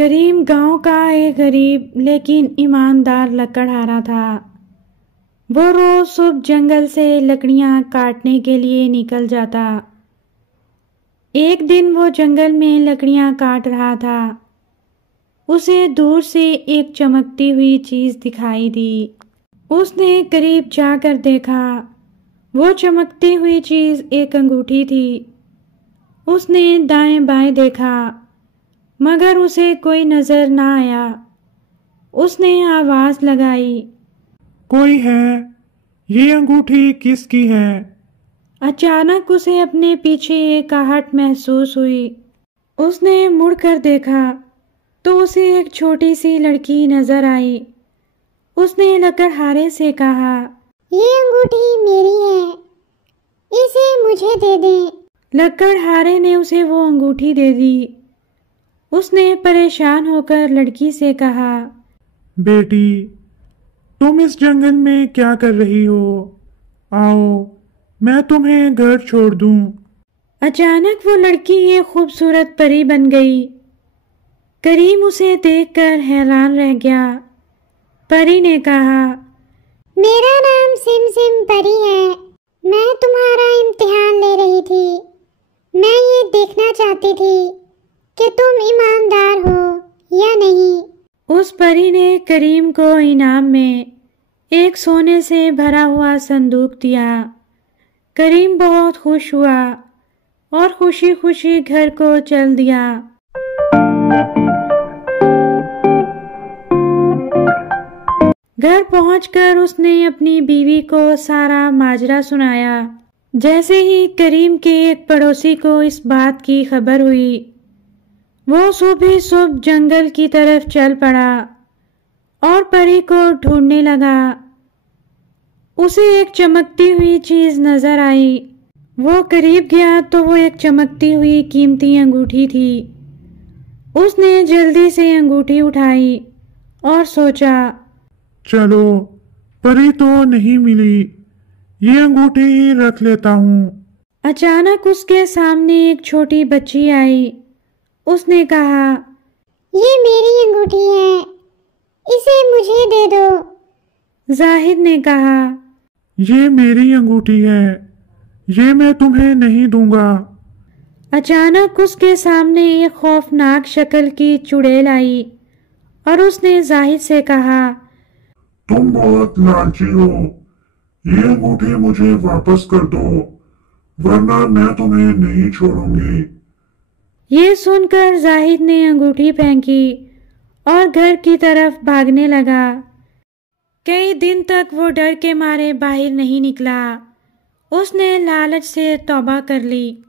करीम गांव का एक गरीब लेकिन ईमानदार लकड़हारा था। वो रोज सुबह जंगल से लकड़ियां काटने के लिए निकल जाता। एक दिन वो जंगल में लकड़ियां काट रहा था। उसे दूर से एक चमकती हुई चीज दिखाई दी। उसने करीब जाकर देखा। वो चमकती हुई चीज एक अंगूठी थी। उसने दाएं बाएं देखा मगर उसे कोई नजर ना आया। उसने आवाज लगाई, कोई है? ये अंगूठी किसकी है? अचानक उसे अपने पीछे एक आहट महसूस हुई। उसने मुड़कर देखा तो उसे एक छोटी सी लड़की नजर आई। उसने लकड़हारे से कहा, ये अंगूठी मेरी है, इसे मुझे दे दें। लकड़हारे ने उसे वो अंगूठी दे दी। उसने परेशान होकर लड़की से कहा, बेटी, तुम इस जंगल में क्या कर रही हो? आओ, मैं तुम्हें घर छोड़ दूं। अचानक वो लड़की एक खूबसूरत परी बन गई। करीम उसे देखकर हैरान रह गया। परी ने कहा, मेरा नाम सिम सिम परी है। मैं तुम्हारा इम्तिहान ले रही थी। मैं ये देखना चाहती थी कि तुम ईमानदार हो या नहीं। उस परी ने करीम को इनाम में एक सोने से भरा हुआ संदूक दिया। करीम बहुत खुश हुआ और खुशी खुशी घर को चल दिया। घर पहुंचकर उसने अपनी बीवी को सारा माजरा सुनाया। जैसे ही करीम के एक पड़ोसी को इस बात की खबर हुई, वो सुबह सुबह जंगल की तरफ चल पड़ा और परी को ढूंढने लगा। उसे एक चमकती हुई चीज नजर आई। वो करीब गया तो वो एक चमकती हुई कीमती अंगूठी थी। उसने जल्दी से अंगूठी उठाई और सोचा, चलो, परी तो नहीं मिली, ये अंगूठी ही रख लेता हूँ। अचानक उसके सामने एक छोटी बच्ची आई। उसने कहा, ये मेरी अंगूठी है, इसे मुझे दे दो। जाहिद ने कहा, ये मेरी अंगूठी है, ये मैं तुम्हें नहीं दूंगा। अचानक उसके सामने एक खौफनाक शक्ल की चुड़ैल आई और उसने जाहिद से कहा, तुम बहुत लालची हो, ये अंगूठी मुझे वापस कर दो, वरना मैं तुम्हें नहीं छोड़ूंगी। ये सुनकर जाहिद ने अंगूठी फेंकी और घर की तरफ भागने लगा। कई दिन तक वो डर के मारे बाहर नहीं निकला। उसने लालच से तौबा कर ली।